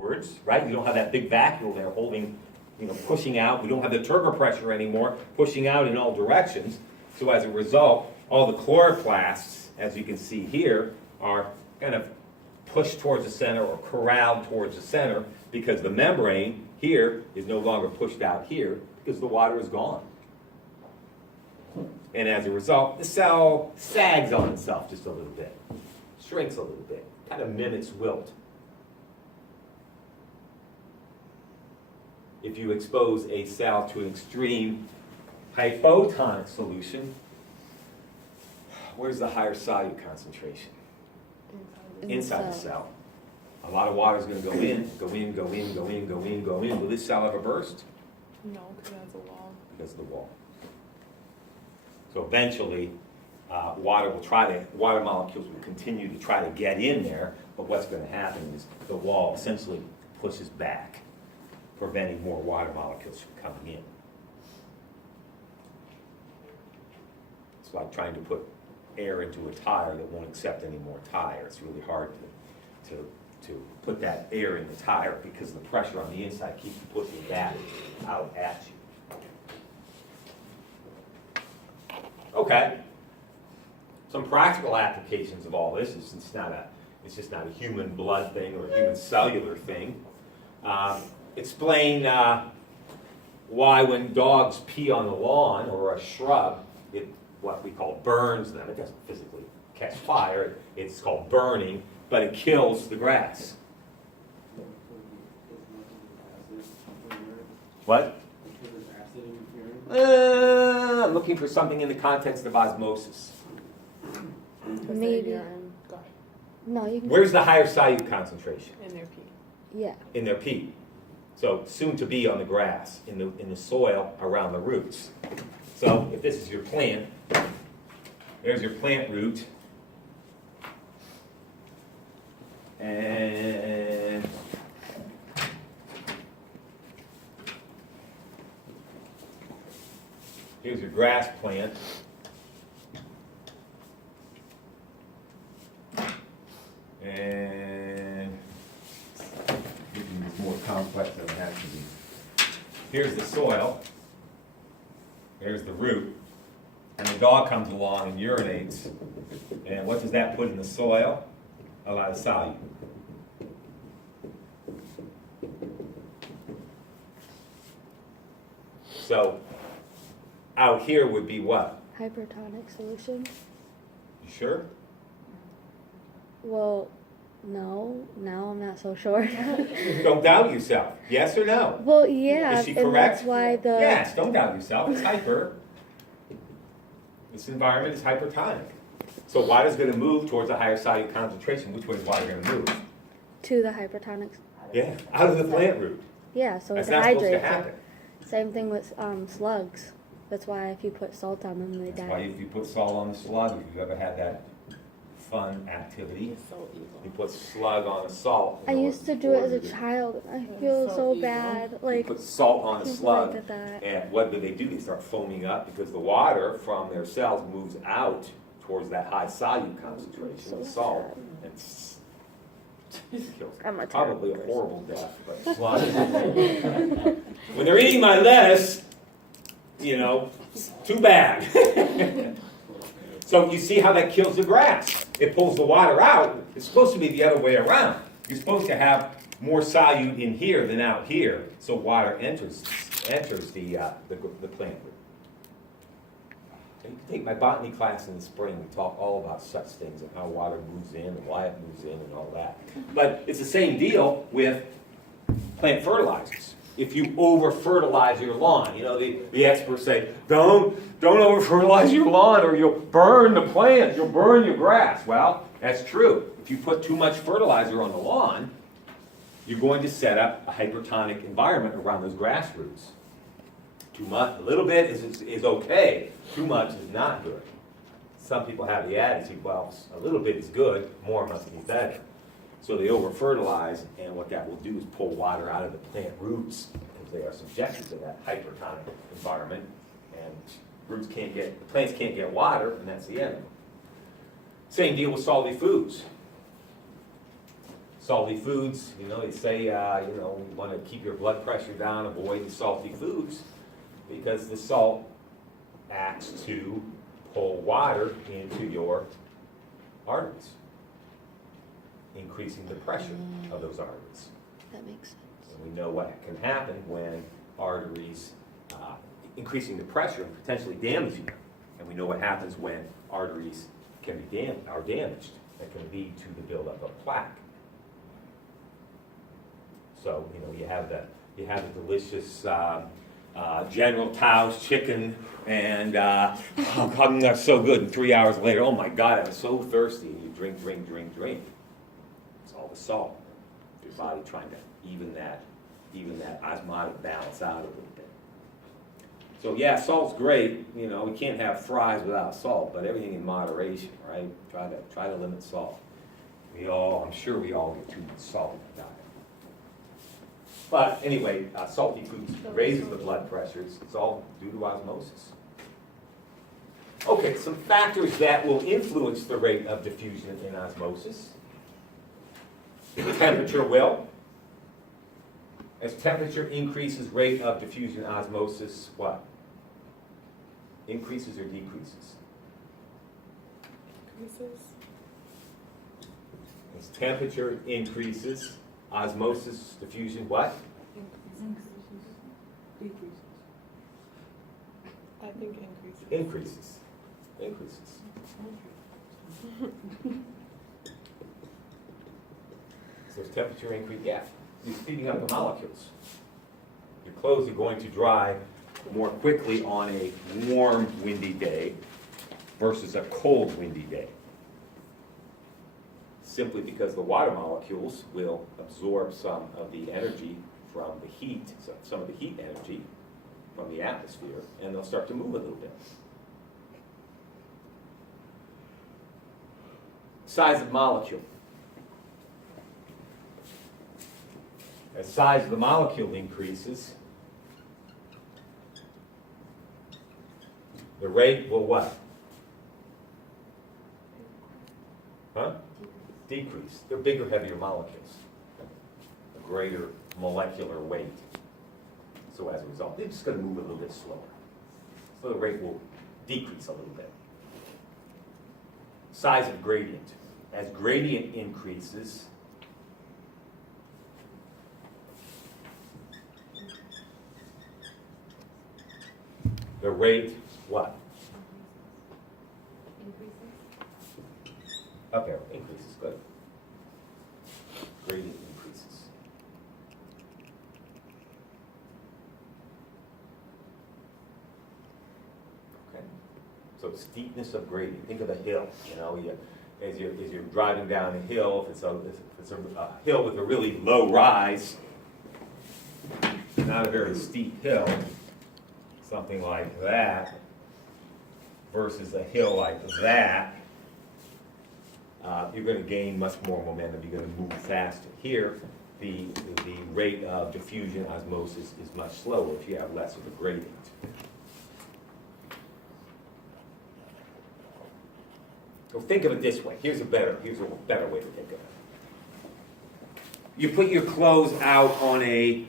right? You don't have that big vacuole there holding, pushing out. We don't have the turbo pressure anymore, pushing out in all directions. So as a result, all the chloroplasts, as you can see here, are kind of pushed towards the center or corralled towards the center because the membrane here is no longer pushed out here because the water is gone. And as a result, the cell sags on itself just a little bit, shrinks a little bit, kind of mimics wilt. If you expose a cell to an extreme hypotonic solution, where's the higher solute concentration? Inside the cell. A lot of water is going to go in, go in, go in, go in, go in, go in. Will this cell ever burst? No, because it has a wall. Because of the wall. So eventually, water molecules will continue to try to get in there, but what's going to happen is the wall essentially pushes back, preventing more water molecules from coming in. It's like trying to put air into a tire that won't accept any more tire. It's really hard to put that air in the tire because the pressure on the inside keeps pushing that out at you. Okay. Some practical applications of all this is it's just not a human blood thing or a human cellular thing. Explain why when dogs pee on the lawn or a shrub, it what we call burns them. It doesn't physically catch fire. It's called burning, but it kills the grass. What? I'm looking for something in the context of osmosis. Maybe. Go ahead. No, you can. Where's the higher solute concentration? In their pee. Yeah. In their pee. So soon to be on the grass, in the soil around the roots. So if this is your plant, there's your plant root. And here's your grass plant. And it's more complex than it has to be. Here's the soil. There's the root. And the dog comes along and urinates. And what does that put in the soil? A lot of solute. So out here would be what? Hypertonic solution. You sure? Well, no. Now I'm not so sure. Don't doubt yourself. Yes or no? Well, yeah. Is she and correct? that's why the. Yes, don't doubt yourself. It's hyper. This environment is hypertonic. So water's going to move towards a higher solute concentration. Which way is water going to move? To the hypertonic. Yeah, out of the plant root. Yeah, so That's it not supposed to hydrates happen. it. Same thing with slugs. That's why if you put salt on them, they That's die. why if you put salt on the slug, if you've ever had that fun activity, It's so evil. you put slug on the salt. I used to do it as a child, and I feel so so evil. bad. You Like, put salt on a can't slug, believe that. and what do? They start foaming up because the water from their cells moves out towards that high solute concentration So of salt. sad. And kills. I'm a Probably a terrible horrible death, but slugs. When they're eating my lettuce, too bad. So you see how that kills the grass. It pulls the water out. It's supposed to be the other way around. You're supposed to have more solute in here than out here, so water enters the plant root. You can take my botany class in the spring. We talk all about such things and how water moves in and why it moves in and all that. But it's the same deal with plant fertilizers. If you over-fertilize your lawn, the experts say, don't over-fertilize your lawn or you'll burn the plant, you'll burn your grass. Well, that's true. If you put too much fertilizer on the lawn, you're going to set up a hypertonic environment around those grass roots. Too much, a little bit is okay. Too much is not good. Some people have the attitude, well, a little bit is good, more must be better. So they over-fertilize, and what that will do is pull water out of the plant roots because they are subjected to that hypertonic environment, and plants can't get water, and that's the end of them. Same deal with salty foods. Salty foods, they say, you want to keep your blood pressure down, avoid the salty foods, because the salt acts to pull water into your arteries, increasing the pressure of those arteries. That makes sense. And we know what can happen when arteries, increasing the pressure and potentially damaging them. And we know what happens when arteries are damaged. That can lead to the buildup of plaque. So, you have the delicious General Tao's chicken, and that's so good. And 3 hours later, oh my God, I'm so thirsty. And you drink. It's all the salt. Your body trying to even that osmotic balance out a little bit. So yeah, salt's great. We can't have fries without salt, but everything in moderation, right? Try to limit salt. I'm sure we all get too much salt in the diet. But anyway, salty foods raises the blood pressures. It's all due to osmosis. Okay, some factors that will influence the rate of diffusion in osmosis. Temperature will. As temperature increases, rate of diffusion osmosis, what? Increases or decreases? Increases. As temperature increases, osmosis, diffusion, what? Decreases. I think increases. Increases. So as temperature increases, yeah, you're speeding up the molecules. Your clothes are going to dry more quickly on a warm, windy day versus a cold, windy day. Simply because the water molecules will absorb some of the energy from the heat, some of the heat energy from the atmosphere, and they'll start to move a little bit. Size of molecule. As size of the molecule increases, the rate will what? Huh? Decrease. They're bigger, heavier molecules. A greater molecular weight. So as a result, they're just going to move a little bit slower. So the rate will decrease a little bit. Size of gradient. As gradient increases, the rate, what? Up arrow, increases, good. Gradient increases. Okay. So steepness of gradient. Think of a hill. As you're driving down a hill, if it's a hill with a really low rise, not a very steep hill, something like that, versus a hill like that, you're going to gain much more momentum. You're going to move faster. Here, the rate of diffusion osmosis is much slower if you have less of a gradient. So think of it this way. Here's a better way to think of it. You put your clothes out on they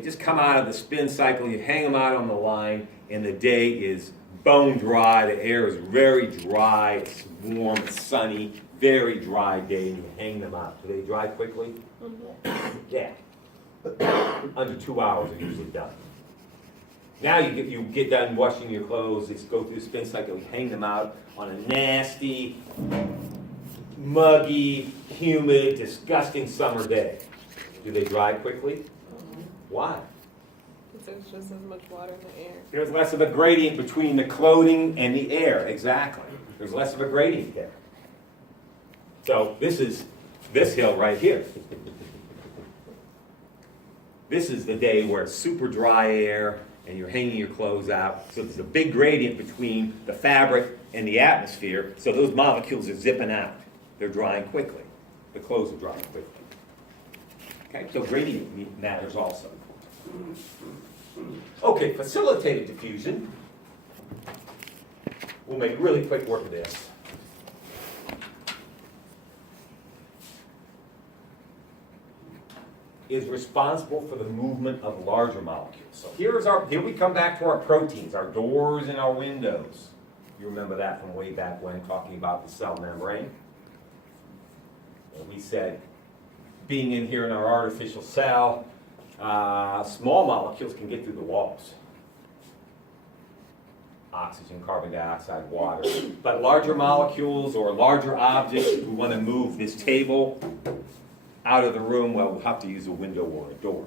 just come out of the spin cycle, you hang them out on the line, and the day is bone dry, the air is very dry, it's warm, it's sunny, very dry day, and you hang them out. Do they dry quickly? Mm-hmm. Yeah. Under 2 hours they're usually done. Now you get done washing your clothes, they go through the spin cycle, you hang them out on a nasty, muggy, humid, disgusting summer day. Do they dry quickly? Why? Because there's just as much water in the air. There's less of a gradient between the clothing and the air, exactly. There's less of a gradient there. So this is this hill right here. This is the day where it's super dry air and you're hanging your clothes out. So there's a big gradient between the fabric and the atmosphere, so those molecules are zipping out. They're drying quickly. The clothes are drying quickly. Okay, so gradient matters also. Okay, facilitated diffusion. We'll make really quick work of this. is responsible for the movement of larger molecules. So here we come back to our proteins, our doors and our windows. You remember that from way back when, talking about the cell membrane. And we said, being in here in our artificial cell, small molecules can get through the walls. Oxygen, carbon dioxide, water. But larger molecules or larger objects, if we want to move this table out of the room, well, we'll have to use a window or a door.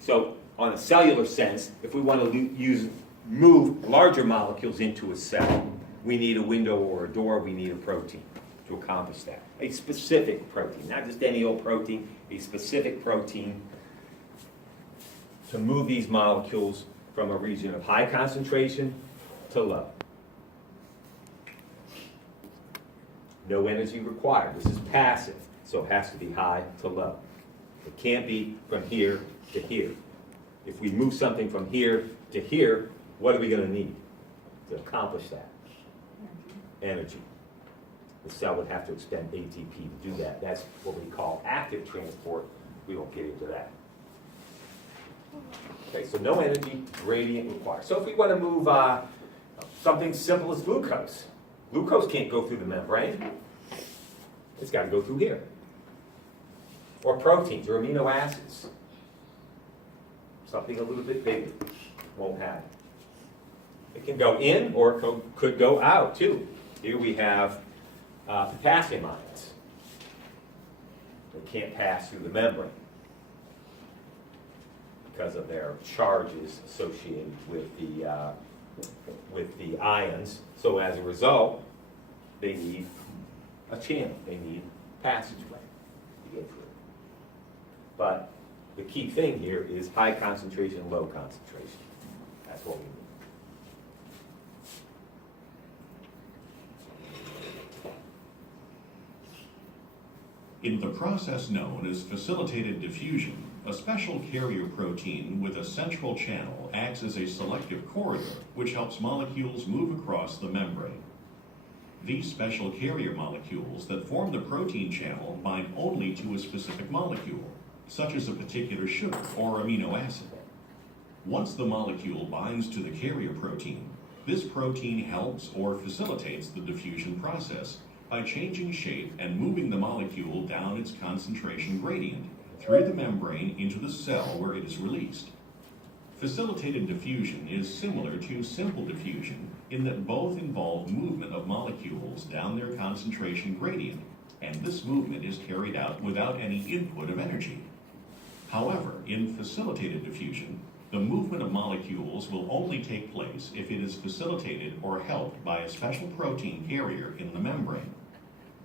So, on a cellular sense, if we want to move larger molecules into a cell, we need a window or a door, we need a protein to accomplish that. A specific protein, not just any old protein, a specific protein to move these molecules from a region of high concentration to low. No energy required. This is passive, so it has to be high to low. It can't be from here to here. If we move something from here to here, what are we going to need to accomplish that? Energy. The cell would have to expend ATP to do that. That's what we call active transport. We won't get into that. Okay, so no energy gradient required. So if we want to move something simple as glucose, glucose can't go through the membrane. It's got to go through here. Or proteins or amino acids. Something a little bit bigger won't happen. It can go in or it could go out too. Here we have potassium ions. They can't pass through the membrane because of their charges associated with the ions. So as a result, they need a channel. They need passageway to get through. But the key thing here is high concentration, low concentration. That's what we need. In the process known as facilitated diffusion, a special carrier protein with a central channel acts as a selective corridor which helps molecules move across the membrane. These special carrier molecules that form the protein channel bind only to a specific molecule, such as a particular sugar or amino acid. Once the molecule binds to the carrier protein, this protein helps or facilitates the diffusion process by changing shape and moving the molecule down its concentration gradient through the membrane into the cell where it is released. Facilitated diffusion is similar to simple diffusion in that both involve movement of molecules down their concentration gradient, and this movement is carried out without any input of energy. However, in facilitated diffusion, the movement of molecules will only take place if it is facilitated or helped by a special protein carrier in the membrane.